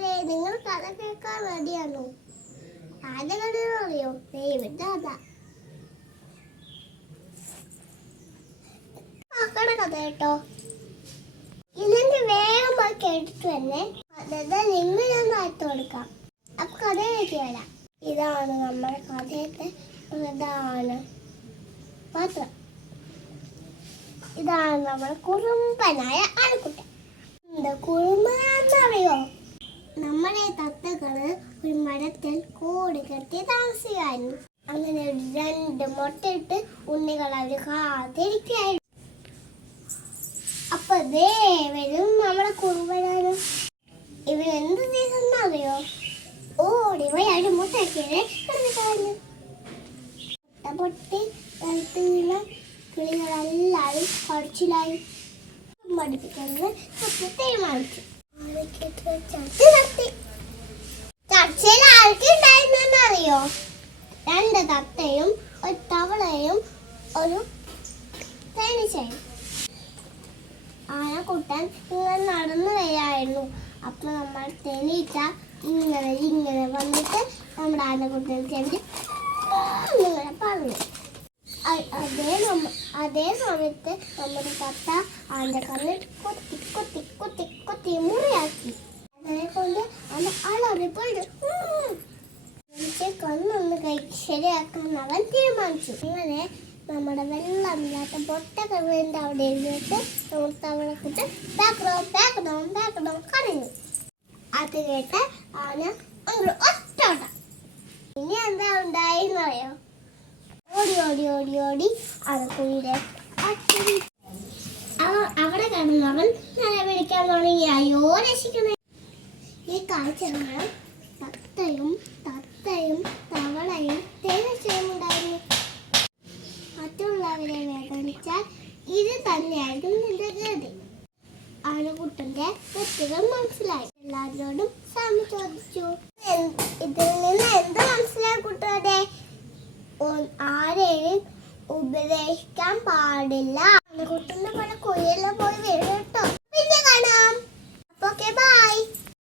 കൂട്ടുകാരെ, നിങ്ങൾ കഥ കേൾക്കാൻ റെഡിയാണോ? ആരുടെ കഥയാണോ അറിയോ? ദൈവത്തിന്റെ കഥ. മക്കളുടെ കഥ കേട്ടോ. ഇല്ലെങ്കിൽ വേഗം പോയി കേട്ടിട്ട് തന്നെ അതായത് നിങ്ങൾ ഞാൻ വായിച്ചു കൊടുക്കാം. അപ്പൊ കഥയിലേക്ക് വരാം. ഇതാണ് നമ്മുടെ കഥയുടെ പ്രധാന പാത്രം. ഇതാണ് നമ്മുടെ കുറുമ്പനായ ആൺകുട്ടൻ. എന്താ കുറുമ്പനാണെന്നറിയോ? നമ്മളെ തത്തകള് ഒരു മരത്തിൽ കൂട് കെട്ടി താമസിക്കായിരുന്നു. അങ്ങനെ 2 മുട്ടയിട്ട് ഉണ്ണികൾ അവര് കാത്തിരിക്കായിരുന്നു. അപ്പൊ വരും നമ്മുടെ കുറുമ്പനാണ്. ഇവരെന്ത് ചെയ്തെന്നറിയോ? ഓടി പോയി അവര് മുട്ടക്കിടെ കിടന്നിട്ടായിരുന്നു. മുട്ട പൊട്ടി കിളികളെല്ലാവരും കടിച്ചിലായി. പഠിപ്പിക്കുന്നത് തീരുമാനിച്ചു. ചർച്ചയിൽ ആർക്കുണ്ടായിരുന്നറിയോ? 2 തത്തയും ഒരു തവളയും ഒരു തേനീച്ചയും. ആനക്കുട്ടൻ ഇങ്ങനെ നടന്നു വരികയായിരുന്നു. അപ്പൊ നമ്മൾ തേനീച്ച ഇങ്ങനെ വന്നിട്ട് നമ്മുടെ ആനക്കുട്ടൻ ചെന്ന് ഇങ്ങനെ പറഞ്ഞു. അതേ സമയത്ത് നമ്മുടെ തത്ത ആന്റെ കണ്ണിൽ കൊത്തി കൊത്തി കൊത്തി കൊത്തി മുറിയാക്കി. അതിനെ കൊണ്ട് അത് അലറിപ്പോയിട്ട് കണ്ണൊന്ന് ശരിയാക്കാൻ അവൻ തീരുമാനിച്ചു. അങ്ങനെ നമ്മുടെ വെള്ളമില്ലാത്ത പൊട്ടക്കറിന്റെ അവിടെ ഇരുന്നിട്ട് തവളക്കുട്ട് ബാക്ക്ഡൗൺ കരഞ്ഞു. അത് കേട്ട് ആന ഒറ്റോട്ട. ഇനി എന്താ ഉണ്ടായെന്നറിയോ? ഓടി ഓടി ഓടി ഓടി കുഴിയുടെ അവിടെ കിടന്നവൻ നിലവിളിക്കാൻ തുടങ്ങി. അയ്യോ രക്ഷിക്കണേ. ഈ കാഴ്ച തത്തയും തവളയും തേനീച്ചയും ഉണ്ടായിരുന്നു. മറ്റുള്ളവരെ വേദനിച്ചാൽ ഇത് തന്നെയായിരുന്നു നിന്റെ ഗതി. ആനക്കുട്ടന്റെ തെറ്റുകൾ മനസ്സിലായി. എല്ലാവരോടും ക്ഷമ ചോദിച്ചു. ഇതിൽ നിന്ന് എന്ത് മനസ്സിലായി കൂട്ടുകാരെ? ആരെയും ഉപദേശിക്കാൻ പാടില്ല. ആനക്കുട്ടന്റെ പോലെ കുഴിയെല്ലാം പോയി വീട്